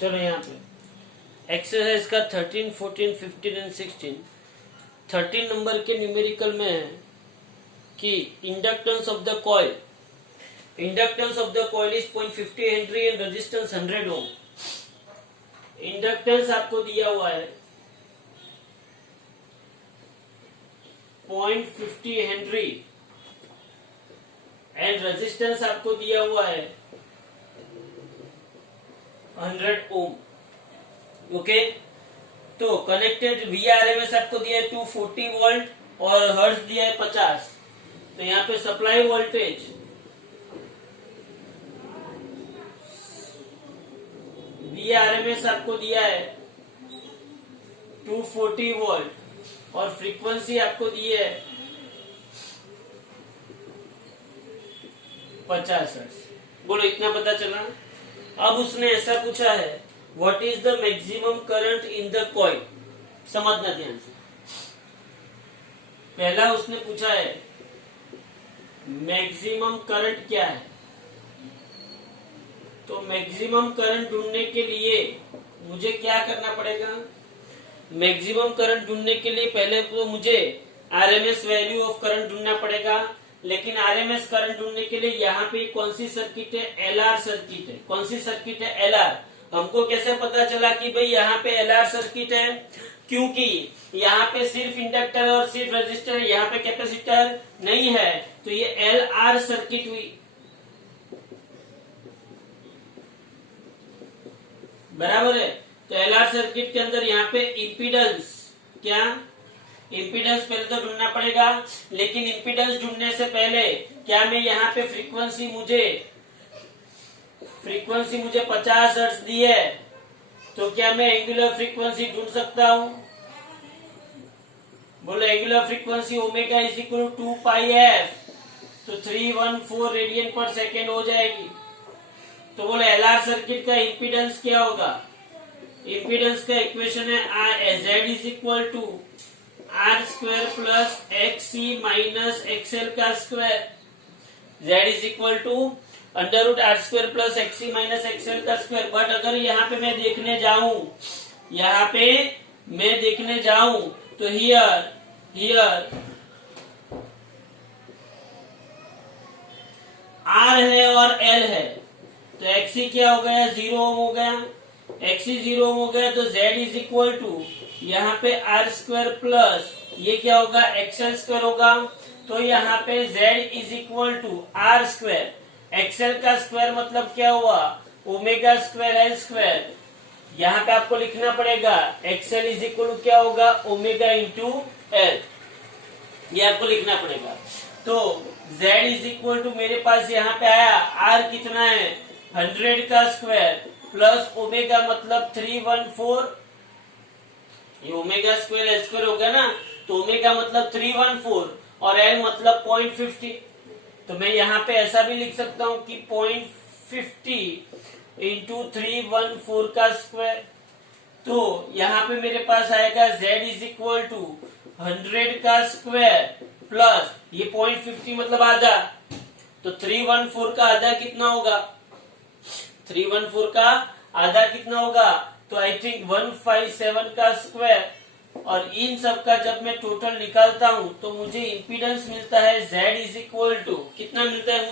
चलो यहाँ पे एक्सरसाइज का 13, 14, 15 एंड 16 13 नंबर के न्यूमेरिकल में है कि inductance of the coil is 0.50 henry and resistance 100 ohm. Inductance आपको दिया हुआ है 0.50 हेनरी एंड रेजिस्टेंस आपको दिया हुआ है 100 ओम। ओके, तो कनेक्टेड VRMS आपको दिया है 240 वोल्ट और हर्ट्ज दिया है 50। तो यहाँ पे सप्लाई वोल्टेज VRMS आपको दिया है 240 वोल्ट और फ्रीक्वेंसी आपको दी है 50 हर्ट्ज। बोलो इतना पता चला। अब उसने ऐसा पूछा है what is the maximum current in the coil. समझना ध्यान से। पहला उसने पूछा है मैक्सिमम करंट क्या है। तो मैक्सिमम करंट ढूंढने के लिए मुझे क्या करना पड़ेगा। मैक्सिमम करंट ढूंढने के लिए पहले तो मुझे RMS वैल्यू ऑफ करंट ढूंढना पड़ेगा। लेकिन RMS करंट ढूंढने के लिए यहाँ पे कौन सी सर्किट है, LR सर्किट है। कौन सी सर्किट है, LR। हमको कैसे पता चला कि भाई यहाँ पे LR सर्किट है, क्योंकि यहाँ पे सिर्फ इंडक्टर और सिर्फ रेजिस्टर, यहाँ पे कैपेसिटर नहीं है, तो ये LR सर्किट हुई। बराबर है। तो LR सर्किट के अंदर यहाँ पे इम्पीडेंस, क्या इम्पीडेंस पहले तो ढूंढना पड़ेगा। लेकिन इम्पीडेंस ढूंढने से पहले क्या मैं यहाँ पे फ्रीक्वेंसी मुझे 50 हर्ट्ज दी है, तो क्या मैं एंगुलर फ्रीक्वेंसी ढूंढ सकता हूँ। बोलो angular frequency omega is equal to 2 pi F, तो 314 रेडियन पर सेकेंड हो जाएगी। तो बोलो LR सर्किट का इम्पीडेंस क्या होगा। इम्पीडेंस का इक्वेशन है Z is equal to R square plus XC minus XL का square. Z is equal to under root R square plus XC minus XL का स्क्वायर। बट अगर यहाँ पे मैं देखने जाऊं तो हियर R है और L है, तो XC क्या हो गया, 0 ओम हो गया। XC 0 ओम हो गया तो Z इज इक्वल टू यहाँ पे R स्क्वायर प्लस ये क्या होगा, XL स्क्वायर होगा। तो यहाँ पे Z is equal to R square, XL का स्क्वायर मतलब क्या हुआ, ओमेगा स्क्वायर L स्क्वायर। यहाँ पे आपको लिखना पड़ेगा XL इज इक्वल टू क्या होगा, ओमेगा इंटू L। ये आपको लिखना पड़ेगा। तो Z इज इक्वल टू मेरे पास यहाँ पे आया R कितना है, 100 का स्क्वायर प्लस ओमेगा मतलब 314, ये ओमेगा स्क्वायर L स्क्वायर होगा ना, तो ओमेगा मतलब 314 और L मतलब 0.50। तो मैं यहाँ पे ऐसा भी लिख सकता हूँ कि 0.50 इंटू 314 का स्क्वायर। तो यहाँ पे मेरे पास आएगा Z इज इक्वल टू 100 का स्क्वायर प्लस ये 0.50 मतलब आधा, तो 314 का आधा कितना होगा, 314 का आधा कितना होगा, तो आई थिंक 157 का स्क्वायर। और इन सब का जब मैं टोटल निकालता हूं तो मुझे इंपीडेंस मिलता है Z इज इक्वल टू कितना मिलता है,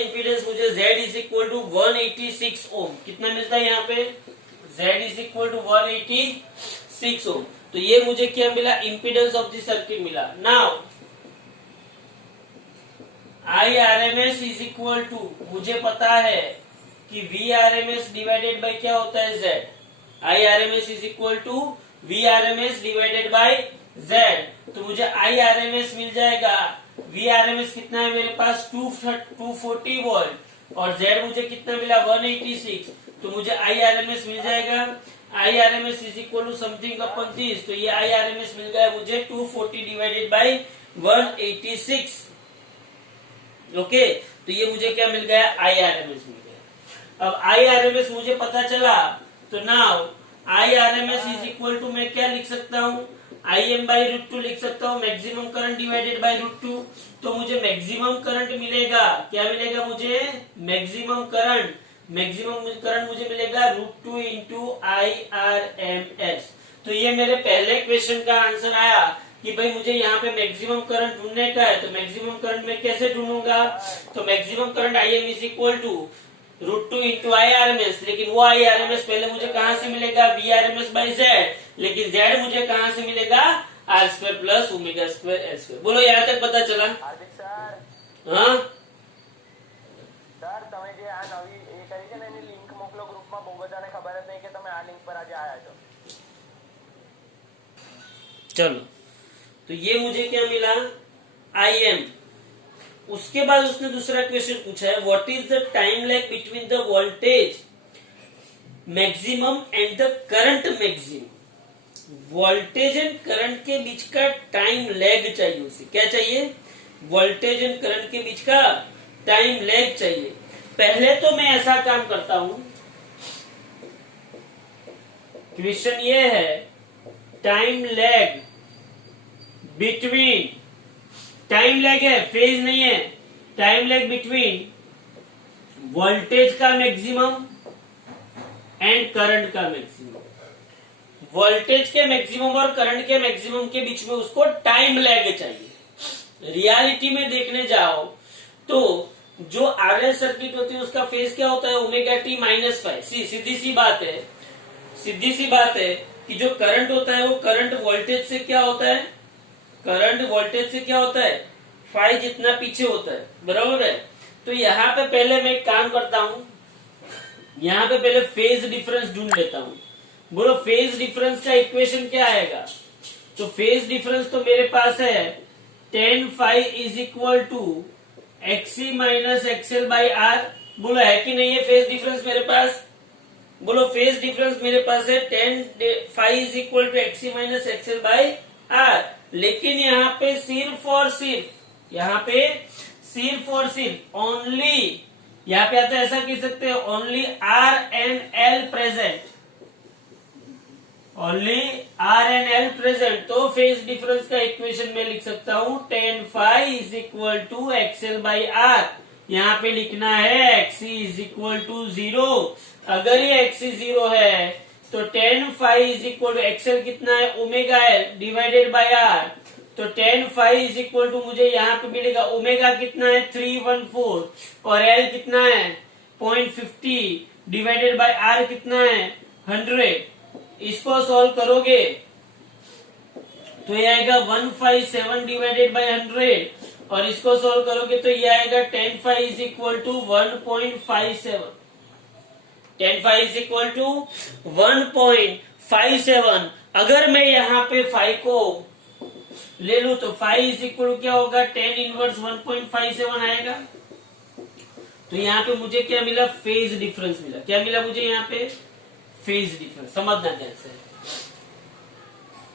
इंपीडेंस मुझे Z is equal to 186 ohm. कितना मिलता है यहाँ पे, Z is equal to 186 ohm. तो ये मुझे क्या मिला, इंपीडेंस ऑफ द सर्किट मिला। Now IRMS is equal to, मुझे पता है कि VRMS डिवाइडेड बाय क्या होता है, Z। IRMS is equal to VRMS divided by Z। तो मुझे IRMS मिल जाएगा, VRMS कितना है मेरे पास 240 वोल्ट और Z मुझे कितना मिला 186, तो मुझे IRMS मिल जाएगा। IRMS is equal to something upon this, तो ये IRMS मिल गया मुझे 240 डिवाइडेड बाय 186। ओके, तो ये मुझे क्या मिल गया, IRMS मिल गया। अब IRMS मुझे पता चला, तो now IRMS is equal to मैं क्या लिख सकता हूँ, IM बाई √2 लिख सकता हूँ, मैक्सिमम करंट डिवाइडेड बाई √2। तो मुझे मैक्सिमम करंट मिलेगा, क्या मिलेगा मुझे, मैक्सिमम करंट मैक्सिमम करंट मुझे मिलेगा √2 इंटू IRMS। तो ये मेरे पहले क्वेश्चन का आंसर आया कि भाई मुझे यहाँ पे मैक्सिमम करंट ढूंढने का है, तो मैक्सिमम करंट में कैसे ढूंढूंगा? तो maximum current IM is equal to √2 into IRMS। लेकिन वो IRMS पहले मुझे कहाँ से मिलेगा? VRMS by Z। लेकिन Z मुझे कहाँ से मिलेगा? R² plus omega square L²। बोलो यहाँ तक पता चला? हाँ સર તમે જે આ નવી એ કરી છે ને એની લિંક મોકલો ગ્રુપમાં, બહુ બધાને ખબર જ નહીં કે તમે આ લિંક પર આજે આયા છો। चलो, तो ये मुझे क्या मिला? IM। उसके बाद उसने दूसरा क्वेश्चन पूछा है, what is the time lag between the voltage maximum and the current maximum. Voltage and current के बीच का टाइम लैग चाहिए उसे। क्या चाहिए? वोल्टेज एंड करंट के बीच का टाइम लैग चाहिए। पहले तो मैं ऐसा काम करता हूं, क्वेश्चन ये है time lag between, time lag है, फेज नहीं है, टाइम लैग बिटवीन वोल्टेज का मैक्सिमम एंड करंट का मैक्सिमम। वोल्टेज के मैक्सिमम और करंट के मैक्सिमम के बीच में उसको टाइम लैग चाहिए। रियलिटी में देखने जाओ तो जो आरएल सर्किट होती है उसका फेज क्या होता है? ω t-5। सीधी सी बात है, सीधी सी बात है कि जो करंट होता है वो करंट वोल्टेज से क्या होता है? करंट वोल्टेज से क्या होता है? फाई जितना पीछे होता है, बराबर है। तो यहाँ पे पहले मैं एक काम करता हूं, यहाँ पे पहले फेज डिफरेंस ढूंढ लेता हूं। बोलो फेज डिफरेंस का इक्वेशन क्या आएगा? तो फेज डिफरेंस तो मेरे पास है tan phi is equal to XC minus XL by R। बोलो है कि नहीं है फेज डिफरेंस मेरे पास? बोलो फेज डिफरेंस मेरे पास है tan phi is equal to XC minus XL by R। लेकिन यहाँ पे सिर्फ और सिर्फ, यहाँ पे सिर्फ और सिर्फ ओनली, यहाँ पे आता है ऐसा कह सकते हैं only R and L present, only R and L present. तो फेज डिफरेंस का इक्वेशन में लिख सकता हूं tan phi is equal to XL by R। यहाँ पे लिखना है XC इज इक्वल टू 0। अगर ये XC 0 है तो tan phi is equal to XL कितना है? Omega L divided by R। तो tan phi is equal to मुझे यहाँ पे मिलेगा ओमेगा कितना है? 314 और L कितना है? 0.50 डिवाइडेड बाई R कितना है? 100। इसको सॉल्व करोगे तो ये आएगा 157 डिवाइडेड बाई 100 और इसको सॉल्व करोगे तो ये आएगा tan phi is equal to 1.57। tan phi is equal to 1.57। अगर मैं यहाँ पे phi को ले लू तो phi इज इक्वल क्या होगा? tan इनवर्स 1.57 आएगा। तो यहाँ पे मुझे क्या मिला? फेज डिफरेंस मिला। क्या मिला मुझे यहाँ पे? Phase difference. समझना ध्यान से,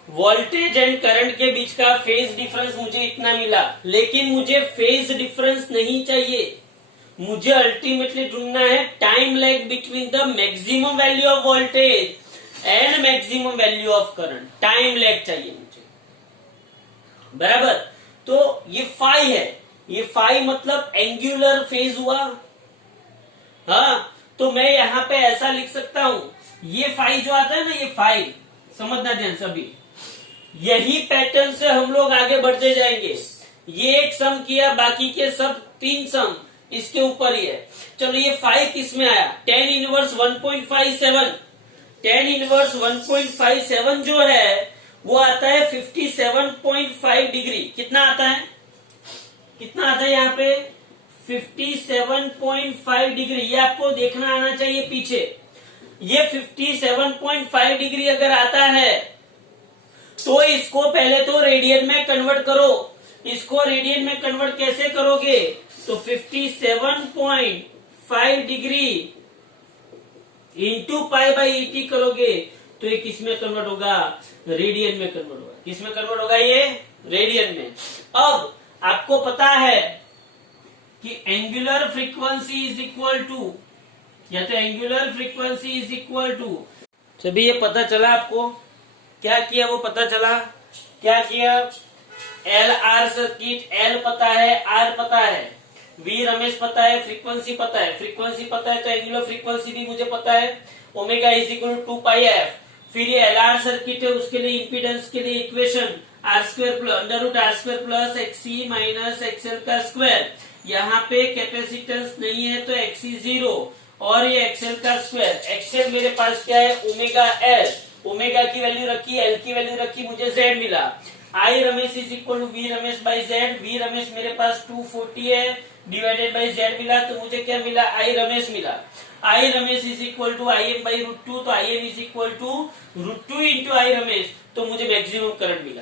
वोल्टेज एंड करंट के बीच का फेज डिफरेंस मुझे इतना मिला, लेकिन मुझे फेज डिफरेंस नहीं चाहिए। मुझे अल्टीमेटली ढूंढना है time lag between the maximum value of voltage and maximum value of current. Time lag चाहिए मुझे, बराबर। तो ये फाई है, ये फाई मतलब एंगुलर फेज हुआ। हाँ, तो मैं यहाँ पे ऐसा लिख सकता हूं, ये फाई जो आता है ना, ये फाई, समझना ध्यान सभी, यही पैटर्न से हम लोग आगे बढ़ते जाएंगे। ये एक सम किया, बाकी के सब 3 सम इसके ऊपर ही है। चलो ये फाई किस में आया? tan inverse 1.57। tan इनवर्स 1.57 जो है वो आता है 57.5 डिग्री। कितना आता है? कितना आता है यहाँ पे? 57.5 डिग्री। ये आपको देखना आना चाहिए पीछे। ये 57.5 डिग्री अगर आता है तो इसको पहले तो रेडियन में कन्वर्ट करो। इसको रेडियन में कन्वर्ट कैसे करोगे? तो 57.5 degree into pi by ET करोगे तो ये किस में कन्वर्ट होगा? रेडियन में कन्वर्ट होगा। किस में कन्वर्ट होगा? ये रेडियन में। अब आपको पता है कि angular frequency is equal to, या तो angular frequency is equal to, सभी ये पता चला आपको? क्या किया वो पता चला? क्या किया? एल आर सर्किट, एल पता है, आर पता है, वी रमेश पता है, फ्रीक्वेंसी पता है, फ्रीक्वेंसी पता है तो एंगुलर फ्रीक्वेंसी भी मुझे पता है, omega is equal to 2 pi F. फिर ये एलआर सर्किट है, उसके लिए इंपीडेंस के लिए equation R square plus under root R square plus XC minus XL का स्क्वायर। यहाँ पे कैपेसिटेंस नहीं है तो एक्सी 0 और ये एक्सएल का स्क्वायर। एक्सएल मेरे पास क्या है, ओमेगा एल, ओमेगा की वैल्यू रखी, एल की वैल्यू रखी, मुझे जेड मिला। I rms is equal to V rms by Z. V rms मेरे पास 240 है, डिवाइडेड बाई जेड मिला, तो मुझे क्या मिला, आई रमेश मिला। I rms is equal to I M by root 2, तो I M is equal to root 2 into I rms, तो मुझे मैक्सिमम करंट मिला।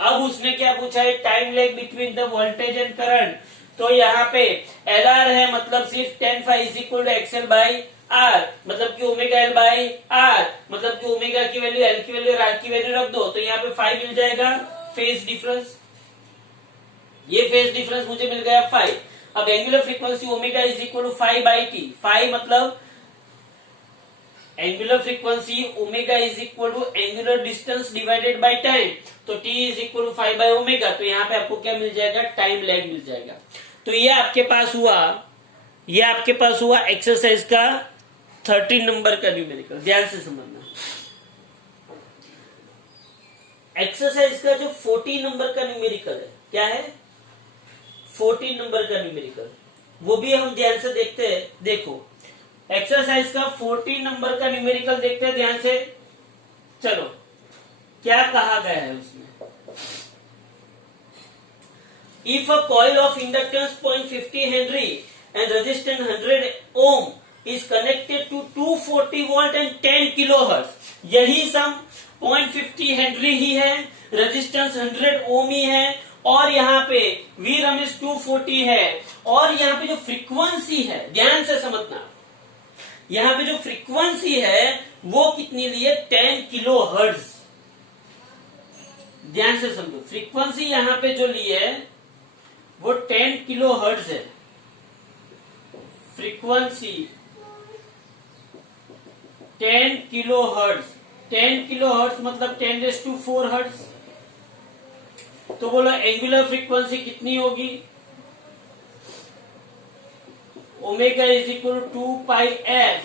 अब उसने क्या पूछा है, time lag between the voltage and current. तो यहाँ पे एल आर है, मतलब सिर्फ tan phi is equal to XL by R, मतलब कि ओमेगा एल बाई आर, मतलब कि ओमेगा की वैल्यू, एल की वैल्यू और आर की वैल्यू रख दो, तो यहाँ पे फाइव मिल जाएगा फेज डिफरेंस। ये फेज डिफरेंस मुझे मिल गया 5। अब angular frequency omega is equal to 5 by T. 5 मतलब angular frequency omega is equal to angular distance divided by time, तो T is equal to 5 by omega. तो यहाँ पे आपको क्या मिल जाएगा, टाइम लैग मिल जाएगा। तो ये आपके पास हुआ एक्सरसाइज का 13 नंबर का न्यूमेरिकल। ध्यान से समझना। एक्सरसाइज का जो 14 नंबर का न्यूमेरिकल है, क्या है, 14 नंबर का न्यूमेरिकल, वो भी हम ध्यान से देखते हैं। देखो एक्सरसाइज का 14 नंबर का न्यूमेरिकल देखते हैं ध्यान से। चलो क्या कहा गया है उसमें, if a coil of inductance 0.50 henry and resistance 100 ohm is connected to 240 volt and 10 kilo hertz. यही सम 0.50 हेनरी ही है, रेजिस्टेंस 100 ओम ही है, और यहाँ पे वी रमेश 240 है, और यहाँ पे जो फ्रीक्वेंसी है, ध्यान से समझना, यहाँ पे जो फ्रीक्वेंसी है वो कितनी ली है, 10 किलो हर्ट्ज। ध्यान से समझो, फ्रीक्वेंसी यहाँ पे जो ली है वो 10 किलो हर्ट्ज है। Frequency 10 kilo hertz, 10 kilo hertz मतलब 10⁴ हर्ट्ज। तो बोलो एंगुलर फ्रीक्वेंसी कितनी होगी, omega is equal to 2 pi F.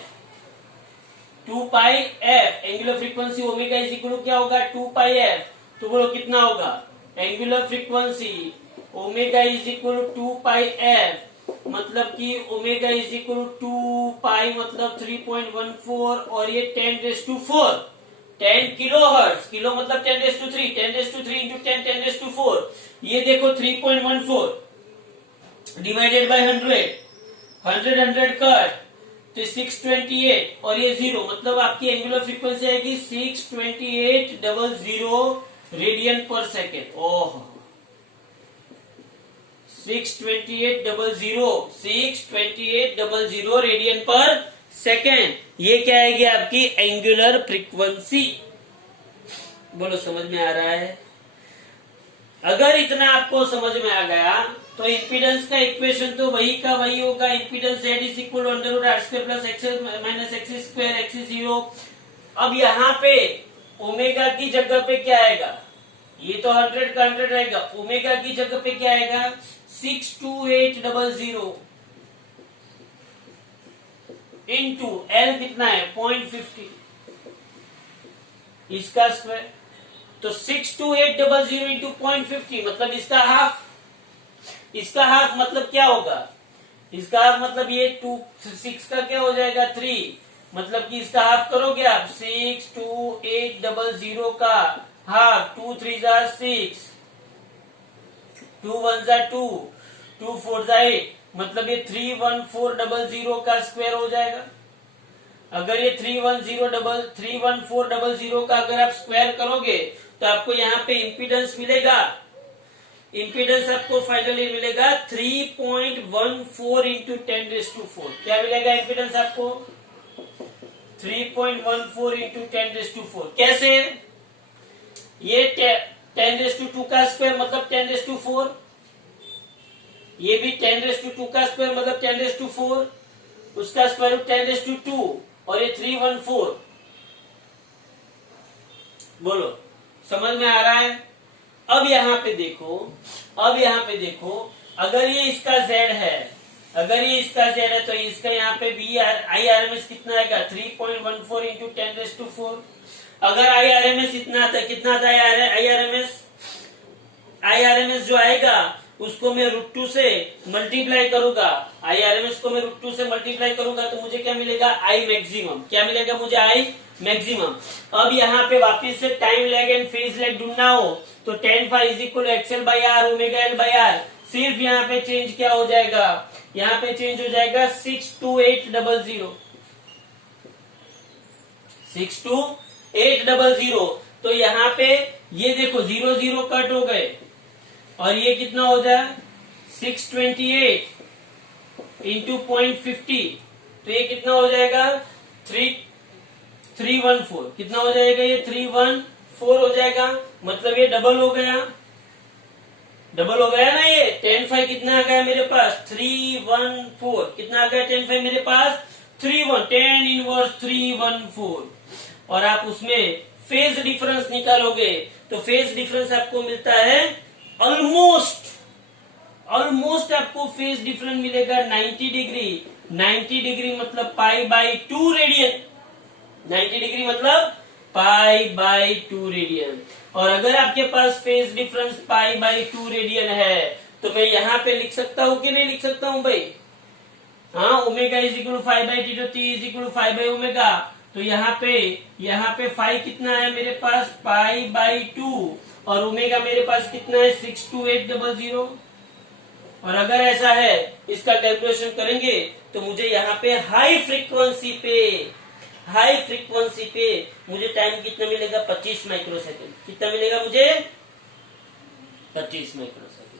2 pi F angular frequency omega is equal क्या होगा, 2 पाई एफ। तो बोलो कितना होगा, angular frequency omega is equal to 2 pi F, मतलब कि omega is equal to 2 pi मतलब 3.14, और ये 10⁴ 10 किलो हर्ट्ज, किलो मतलब 10⁵, 10⁵ इंटू 10 10⁴, ये देखो 3.14 डिवाइडेड बाय 100 कट तो 628, और ये 0, मतलब आपकी एंगुलर फ्रीक्वेंसी आएगी 62800 रेडियन पर सेकेंड। ओह 62800 रेडियन पर सेकेंड, ये क्या आएगी आपकी एंगुलर फ्रीक्वेंसी। बोलो समझ में आ रहा है। अगर इतना आपको समझ में आ गया तो इम्पीडेंस का इक्वेशन तो वही का वही होगा, impedance Z is equal under root R square plus XL minus XC square XC 0। अब यहाँ पे ओमेगा की जगह पे क्या आएगा, ये तो 100 का 100 रहेगा, ओमेगा की जगह पे क्या आएगा 62800 इंटू एल कितना है 0.50, इसका स्क्वायर, तो 62800 इंटू 0.50 मतलब इसका हाफ। इसका हाफ मतलब क्या होगा, इसका हाफ मतलब ये 6 का क्या हो जाएगा 3, मतलब कि इसका हाफ करोगे आप 62800 का हाफ, 2 3 6, 2 1 2, 2 4 8, मतलब ये 31400 का स्क्वायर हो जाएगा। अगर ये 31400 का अगर आप स्क्वायर करोगे तो आपको यहाँ पे इम्पीडेंस मिलेगा, इम्पीडेंस आपको फाइनली मिलेगा 3.14 इंटू 10⁴। क्या मिलेगा इम्पीडेंस आपको 3.14 इंटू 10⁴। कैसे, ये 10⁵ का स्क्वायर मतलब 10⁴, ये भी 10⁵ का स्क्वायर मतलब 10⁴, उसका स्क्वायर रूट 10⁵, और ये 314। बोलो समझ में आ रहा है। अब यहाँ पे देखो, अगर ये इसका Z है, अगर ये इसका जेड है तो इसका यहाँ पे IRMS कितना आएगा 3.14 इंटू 10⁴। अगर IRMS कितना था IRMS जो आएगा उसको मैं √2 से मल्टीप्लाई करूंगा। IRMS को मैं √2 से मल्टीप्लाई करूंगा तो मुझे क्या मिलेगा I मैक्सिमम। क्या मिलेगा मुझे I मैक्सिमम। अब यहाँ पे वापिस से time lag and phase lag ढूंढना हो तो tan phi = XL/R omega L/R। सिर्फ यहाँ पे चेंज क्या हो जाएगा, यहाँ पे चेंज हो जाएगा 62800 62800। तो यहाँ पे ये देखो 0 0 कट हो गए और ये कितना हो जाए 628 इंटू 0.50 तो ये कितना हो जाएगा 314। कितना हो जाएगा ये 314 हो जाएगा। मतलब ये डबल हो गया ना। ये tan phi कितना आ गया मेरे पास 314। कितना आ गया tan phi मेरे पास 314। और आप उसमें फेज डिफरेंस निकालोगे तो फेज डिफरेंस आपको मिलता है ऑलमोस्ट आपको फेज डिफरेंस मिलेगा 90 डिग्री। 90 डिग्री मतलब π/2 रेडियन। 90 डिग्री मतलब π/2 रेडियन। और अगर आपके पास फेज डिफरेंस π/2 रेडियन है तो मैं यहाँ पे लिख सकता हूँ कि नहीं लिख सकता हूँ भाई? हाँ, ओमेगा = 5/T तो T = 5/ओमेगा। तो यहाँ पे फाई कितना है मेरे पास π/2 और ओमेगा मेरे पास कितना है 62800। और अगर ऐसा है इसका कैलकुलेशन करेंगे तो मुझे यहाँ पे हाई फ्रीक्वेंसी पे मुझे टाइम कितना मिलेगा 25 माइक्रोसेकंड। कितना मिलेगा मुझे 25 माइक्रोसेकंड।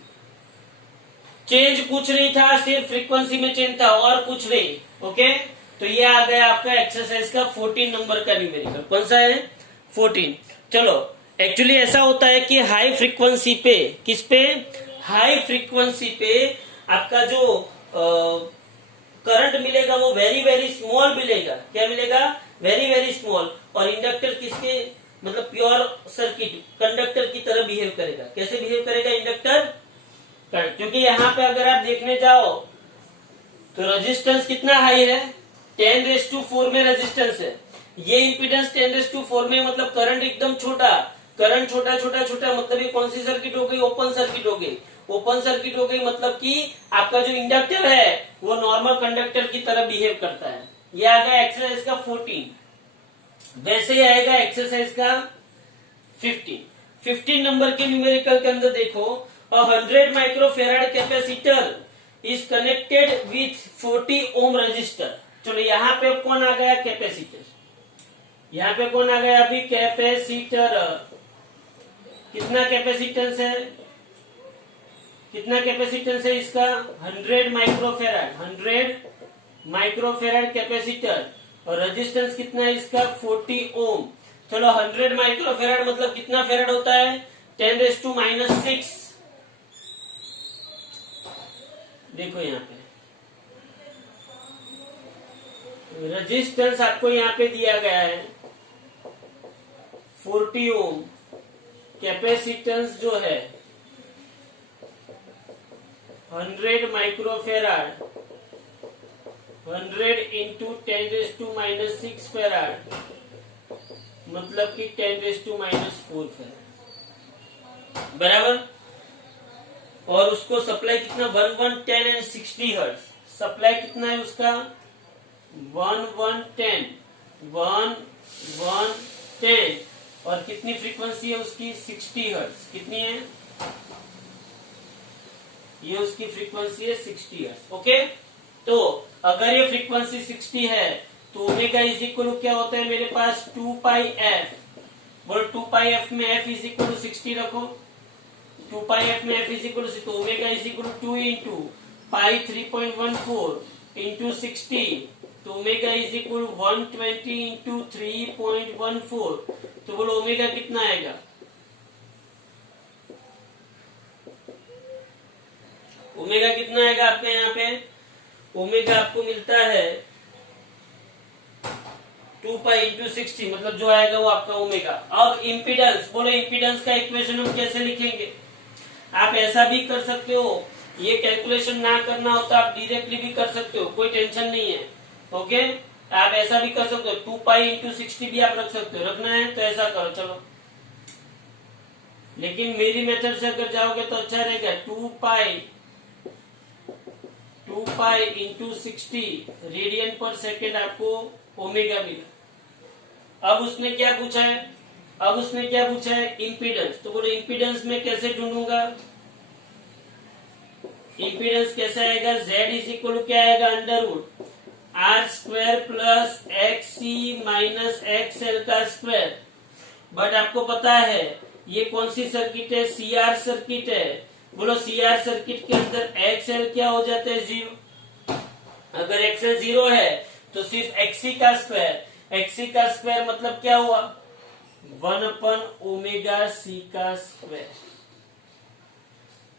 चेंज कुछ नहीं था, सिर्फ फ्रीक्वेंसी में चेंज था और कुछ नहीं। ओके, तो ये आ गया आपका एक्सरसाइज का 14 नंबर का न्यूमेरिकल। कौन सा है 14। चलो, एक्चुअली ऐसा होता है कि हाई फ्रीक्वेंसी पे, किस पे, हाई फ्रीक्वेंसी पे आपका जो करंट मिलेगा वो वेरी स्मॉल मिलेगा। क्या मिलेगा? Very small. और इंडक्टर किसके, मतलब प्योर सर्किट कंडक्टर की तरह बिहेव करेगा। कैसे बिहेव करेगा इंडक्टर? क्योंकि यहाँ पे अगर आप देखने जाओ तो रेजिस्टेंस कितना हाई है 10⁴ में रेजिस्टेंस है। ये इंपीडेंस 10⁴ में मतलब करंट एकदम छोटा। करंट छोटा मतलब ये कौन सी सर्किट हो गई? ओपन सर्किट हो गई। ओपन सर्किट हो गई मतलब कि आपका जो इंडक्टर है वो नॉर्मल कंडक्टर की तरह बिहेव करता है। ये आ गया एक्सरसाइज का 14। वैसे ही आएगा एक्सरसाइज का 15 नंबर के न्यूमेरिकल के अंदर देखो, 100 microfarad capacitor is connected with 40 ohm resistor. चलो यहाँ पे कौन आ गया? कैपेसिटर। यहाँ पे कौन आ गया? अभी कैपेसिटर। कितना कैपेसिटेंस है? कितना कैपेसिटेंस है इसका? 100 माइक्रोफेराड कैपेसिटर। और रेजिस्टेंस कितना है इसका? 40 ओम। चलो 100 माइक्रोफेराड मतलब कितना फेराड होता है? 10⁻⁻⁶। देखो यहाँ पे रेजिस्टेंस आपको यहाँ पे दिया गया है 40 ओम। कैपेसिटेंस जो है 100 माइक्रोफेराड, 100 इंटू 10⁻⁶ फेराड मतलब कि 10⁻⁴ फेराड, बराबर। और उसको सप्लाई कितना 1110 एंड 60 हर्ट्ज। सप्लाई कितना है उसका 1110 और कितनी फ्रीक्वेंसी है उसकी 60 हर्ट्ज। कितनी है ये? उसकी फ्रीक्वेंसी है 60 हर्ट्ज। ओके, तो अगर ये फ्रीक्वेंसी 60 है तो ओमेगा = क्या होता है मेरे पास 2πf। बोलो 2πf में f = 60 रखो। 2πf में f = तो ओमेगा = 2 इंटू पाई 3.14 इंटू 60 तो ओमेगा = 120 इंटू 3.14। तो बोलो ओमेगा कितना आएगा? ओमेगा कितना आएगा आपके यहाँ पे? ओमेगा आपको मिलता है 2π इंटू 60 मतलब जो आएगा वो आपका ओमेगा। अब इम्पीडेंस, बोलो इम्पीडेंस का इक्वेशन हम कैसे लिखेंगे? आप ऐसा भी कर सकते हो ये कैलकुलेशन ना करना हो तो आप डायरेक्टली भी कर सकते हो, कोई टेंशन नहीं है। ओके, आप ऐसा भी कर सकते हो, 2 पाई इंटू 60 भी आप रख सकते हो। रखना है तो ऐसा करो, चलो। लेकिन मेरी मेथड से अगर जाओगे तो अच्छा रहेगा। 2 पाई इंटू 60 रेडियन पर सेकेंड आपको ओमेगा मिला। अब उसने क्या पूछा है, इम्पीडेंस। तो बोलो इम्पीडेंस में कैसे ढूंढूंगा? इम्पीडेंस कैसे आएगा? Z इज इक्वल टू क्या आएगा? Under root R square plus X C minus X L का स्क्वायर। बट आपको पता है ये कौन सी सर्किट है? सीआर सर्किट है। बोलो सीआर सर्किट के अंदर एक्स एल क्या हो जाता है? 0। अगर एक्स एल 0 है तो सिर्फ एक्सी का स्क्वायर। एक्सी का स्क्वायर मतलब क्या हुआ? 1/ओमेगा सी का स्क्वायर।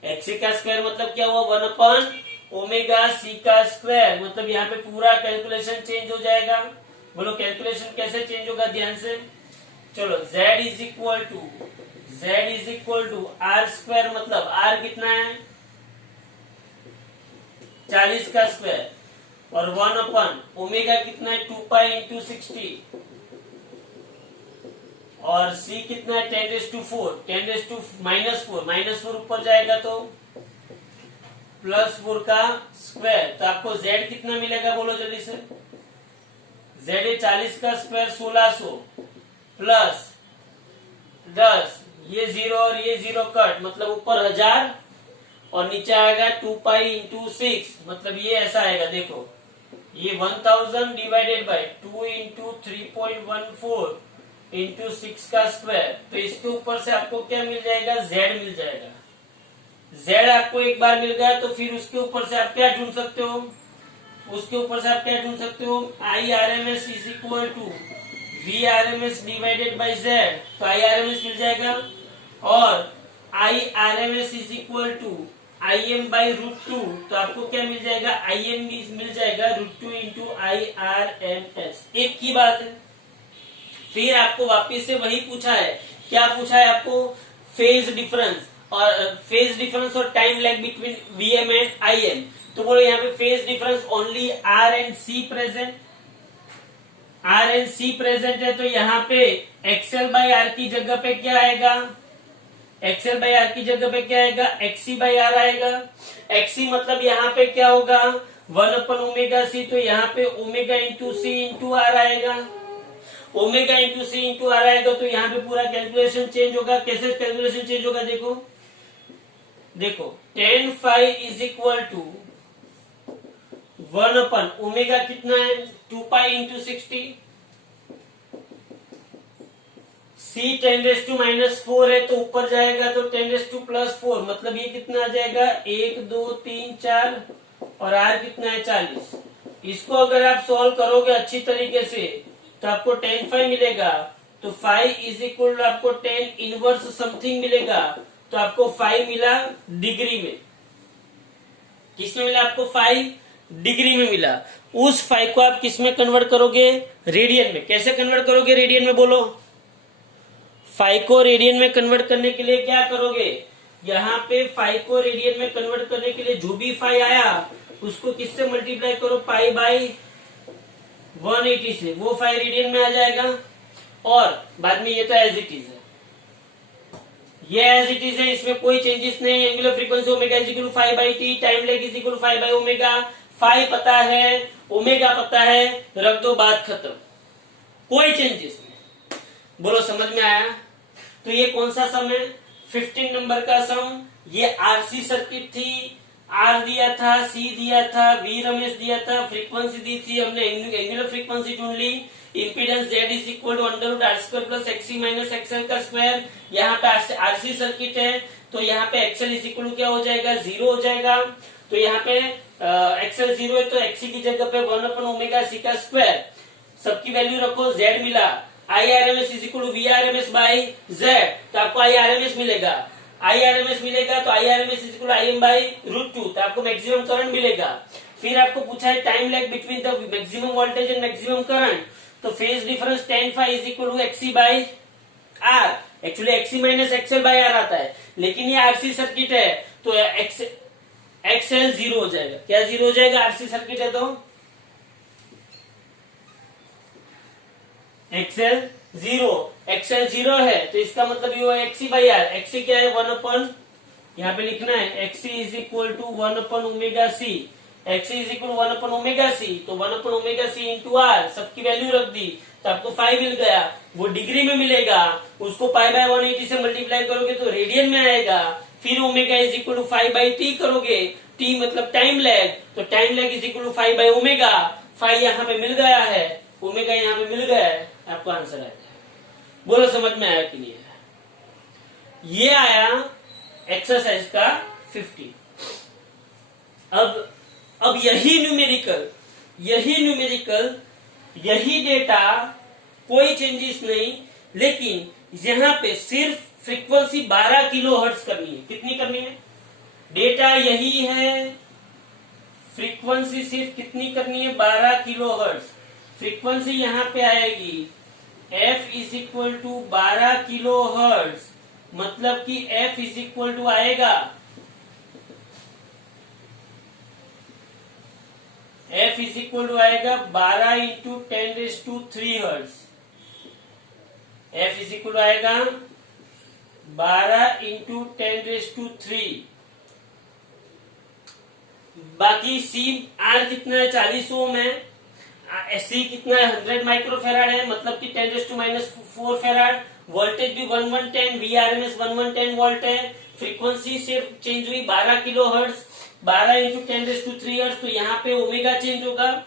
एक्सी का स्क्वायर मतलब क्या हुआ? 1/ओमेगा सी का स्क्वायर। मतलब यहाँ पे पूरा कैलकुलेशन चेंज हो जाएगा। बोलो कैलकुलेशन कैसे चेंज होगा? ध्यान से चलो। Z is equal to R square, मतलब आर कितना है? 40 का स्क्वायर, और 1/ओमेगा कितना है? 2 पाई इंटू 60, और c कितना है? 10⁻⁴, 10⁻⁻⁴, -4 ऊपर जाएगा तो +4 का स्क्वायर। तो आपको z कितना मिलेगा? बोलो जल्दी से। z है 40 का स्क्वायर 1600 प्लस 10, ये 0 और ये 0 कट, मतलब ऊपर 1000 और नीचे आएगा 2 पाई इंटू 6, मतलब ये ऐसा आएगा। देखो ये 1000 डिवाइडेड बाई 2 इंटू 3.14 इंटू 6 का स्क्वायर। तो इसके ऊपर से आपको क्या मिल जाएगा? Z मिल जाएगा। Z आपको एक बार मिल गया तो फिर उसके ऊपर से आप क्या ढूंढ सकते हो? I R M S is equal to V R M S divided by Z। तो आई आर एम एस मिल जाएगा, और I R M S is equal to I M by √2। तो आपको क्या मिल जाएगा? आई एम मिल जाएगा √2 into I R M S. एक ही बात है। फिर आपको वापिस से वही पूछा है। क्या पूछा है आपको? फेज डिफरेंस और time lag between VM and IM. तो बोलो यहाँ पे phase difference only R and C present है, तो यहाँ पे एक्सएल बाई आर की जगह पे क्या आएगा? एक्सी बाई आर आएगा। एक्सी मतलब यहाँ पे क्या होगा? 1/ओमेगा सी। तो यहाँ पे omega into C into R आएगा। Omega into C into R आएगा, तो यहाँ पे पूरा कैलकुलेशन चेंज होगा। कैसे कैलकुलेशन चेंज होगा? देखो 10 फाई इज इक्वल टू 1/ओमेगा कितना है? 2 पाई इंटू 60। C 10⁻⁴ है तो ऊपर जाएगा तो 10⁻+4, मतलब ये कितना आ जाएगा? 1 2 3 4, और R कितना है? 40। इसको अगर आप सॉल्व करोगे अच्छी तरीके से तो आपको 10 फाई मिलेगा। तो फाई इज इक्वल टू आपको 10 इनवर्स समथिंग मिलेगा। तो आपको फाई मिला डिग्री में। किसमें मिला आपको? फाई डिग्री में मिला। उस फाई को आप किस में कन्वर्ट करोगे? रेडियन में। कैसे कन्वर्ट करोगे रेडियन में? बोलो। फाई को रेडियन में कन्वर्ट करने के लिए क्या करोगे? यहाँ पे फाई को रेडियन में कन्वर्ट करने के लिए जो भी फाई आया उसको किससे मल्टीप्लाई करो? पाई बाई 180 से, वो फाई रेडियन में आ जाएगा। और बाद में ये तो एज इट इज है, इसमें कोई चेंजेस नहीं है। Angular frequency omega is equal to 5/t, time lag is equal to 5/ओमेगा। फाई पता है, ओमेगा पता है, रख दो, बात खत्म, कोई चेंजेस नहीं। बोलो समझ में आया? तो ये कौन सा सम है? 15 नंबर का सम। ये आरसी सर्किट थी। आर दिया था, सी दिया था, वी रमेश दिया था, फ्रीक्वेंसी दी थी, हमने एंगुलर फ्रीक्वेंसी ढूंढ ली। Impedance Z is equal to √R² plus XC minus XL का स्क्वायर। यहाँ पे आरसी सर्किट है तो यहाँ पे XL इज इक्वल टू क्या हो जाएगा? 0 हो जाएगा। तो यहाँ पे XL 0 है तो XC की जगह पे 1/ओमेगा सी का स्क्वायर। सबकी वैल्यू रखो, Z मिला। IRMS is equal to VRMS by Z, तो आपको IRMS मिलेगा। तो IRMS is equal to IM by √2, तो आपको मैक्सिमम करंट मिलेगा। फिर आपको पूछा है time lag between the maximum voltage and maximum current. तो phase difference tan phi is equal to XC by R। Actually XC minus XL by R आता है, लेकिन ये RC सर्किट है तो एक्सएल जीरो हो जाएगा। क्या जीरो हो जाएगा? आरसी सर्किट है तो एक्सएल जीरो है तो इसका मतलब ये हुआ एक्सी बाई आर। एक्सी क्या है? 1 यहाँ पे लिखना है XC is equal to 1 omega C. XC is equal 1 omega C, तो 1 ओमेगा सी इंटू आर, सबकी वैल्यू रख दी तो आपको 5 मिल गया। वो डिग्री में मिलेगा, उसको पाई बाय 180 से मल्टीप्लाई करोगे तो रेडियन में आएगा। फिर omega is equal to 5 by T करोगे, टी मतलब टाइम लैग, तो time lag is equal to 5 by omega. 5 यहाँ पे मिल गया है, ओमेगा यहाँ पे मिल गया है, आपको आंसर आएगा। बोलो समझ में आया कि नहीं आया? ये आया एक्सरसाइज का 50। अब यही न्यूमेरिकल, यही डेटा, कोई चेंजेस नहीं, लेकिन यहाँ पे सिर्फ फ्रीक्वेंसी 12 किलो हर्ट्ज करनी है। कितनी करनी है? डेटा यही है, फ्रीक्वेंसी सिर्फ कितनी करनी है? 12 किलो हर्ट्ज। फ्रीक्वेंसी यहाँ पे आएगी f is equal to 12 kilo hertz, मतलब कि f इज इक्वल टू आएगा, f इज इक्वल टू आएगा 12 into 10⁻³ hertz. f is equal to आएगा 12 इंटू 10⁻³। बाकी C R कितना है? 40 ओम है। C कितना है? 100 माइक्रोफेराड है, मतलब कि 10⁻⁴ फेराड। वोल्टेज भी 1110, VRMS 1110 वोल्ट है। फ्रीक्वेंसी सिर्फ चेंज हुई 12 किलो हर्ट्ज, 12 इंटू 10⁻³ हर्ट्ज, तो यहाँ पे ओमेगा चेंज होगा।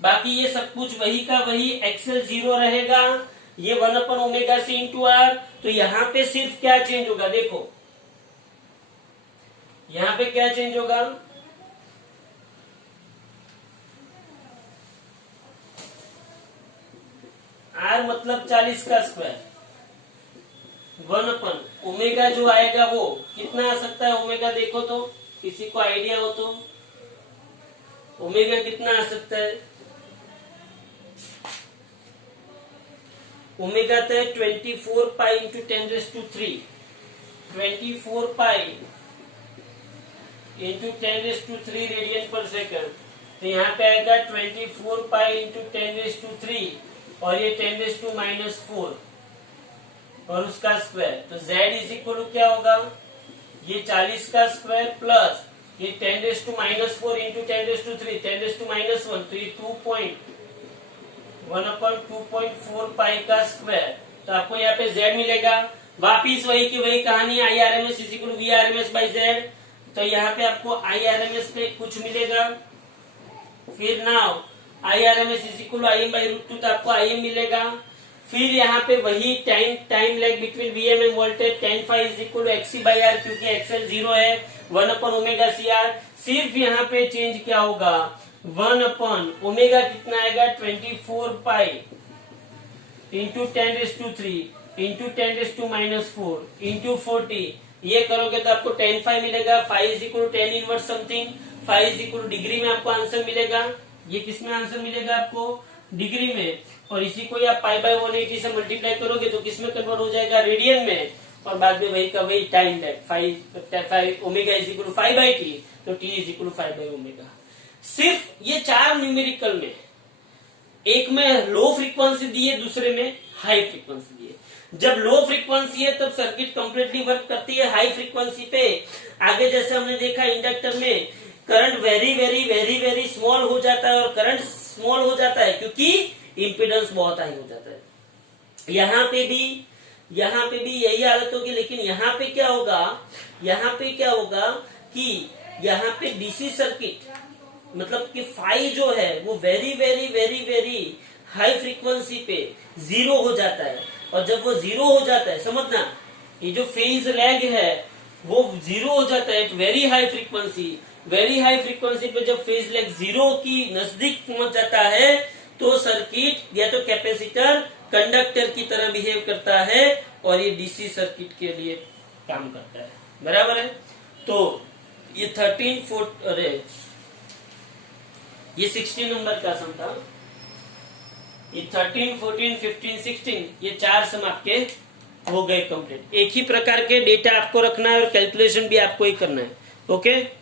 बाकी ये सब कुछ वही का वही, एक्सएल जीरो रहेगा, ये 1 ओमेगा सी इंटू आर। तो यहाँ पे सिर्फ क्या चेंज होगा? देखो यहाँ पे क्या चेंज होगा? आर मतलब 40 का स्क्वायर, 1 ओमेगा जो आएगा वो कितना आ सकता है? ओमेगा देखो तो, किसी को आइडिया हो तो, ओमेगा कितना आ सकता है? ओमेगा तो है 24 pi into 10⁻³ 24 pi into 10⁻³ radian पर सेकंड। तो यहाँ पे आएगा 24 पाई इंटू 10⁻³ और ये 10⁻⁻4 और उसका स्क्वायर। तो z इज इक्वल टू क्या होगा? ये 40 का स्क्वायर प्लस ये 10⁻⁻4 इंटू 10⁻³ 10⁻⁻1, तो ये 2.1/2.4 पाई का स्क्वायर। तो आपको यहाँ पे z मिलेगा। वापिस वही की वही कहानी, IRMS is equal to VRMS by z। तो यहाँ पे आपको IRMS पे कुछ मिलेगा, फिर now IRMS is equal to IM by √2, तो आपको IM मिलेगा। फिर यहाँ पे वही time lag between VM and voltage, tan phi is equal to XC by R, क्योंकि XL जीरो है, 1 ओमेगा CR। सिर्फ यहाँ पे चेंज क्या होगा? 1 ओमेगा कितना आएगा? 24 पाई इंटू 10⁻³ इंटू 10⁻⁻4 इंटू 40। ये करोगे तो आपको tan phi मिलेगा। phi is equal to tan inverse something, phi is equal to degree में आपको आंसर मिलेगा। ये किस में आंसर मिलेगा आपको? डिग्री में। और इसी को आप पाई बाय 180 से मल्टीप्लाई करोगे तो किस में कन्वर्ट हो जाएगा? रेडियन में। और बाद में वही का वही time lag, 5 omega is equal to 5 by T, तो T is equal to 5 by omega. सिर्फ ये 4 न्यूमेरिकल में, एक में लो फ्रीक्वेंसी दी है, दूसरे में हाई फ्रीक्वेंसी दी है। जब लो फ्रीक्वेंसी है तब सर्किट कंप्लीटली वर्क करती है। हाई फ्रीक्वेंसी पे आगे जैसे हमने देखा इंडक्टर में current very very very very small हो जाता है, और करंट स्मॉल हो जाता है क्योंकि इम्पीडेंस बहुत हाई हो जाता है। यहाँ पे भी यही हालत होगी, लेकिन यहाँ पे क्या होगा कि यहाँ पे डीसी सर्किट मतलब कि फाई जो है वो very very very very high frequency पे जीरो हो जाता है। और जब वो जीरो हो जाता है, समझना, ये जो फेज लैग है वो जीरो हो जाता है वेरी हाई फ्रीक्वेंसी पे। जब फेज लैग जीरो की नजदीक पहुंच जाता है तो सर्किट या तो कैपेसिटर कंडक्टर की तरह बिहेव करता है, और ये डीसी सर्किट के लिए काम करता है। बराबर है? तो ये 16 नंबर का सम था। ये 13, 14, 15, 16 ये 4 सम आपके हो गए कंप्लीट। एक ही प्रकार के डेटा आपको रखना है और कैलकुलेशन भी आपको ही करना है। ओके।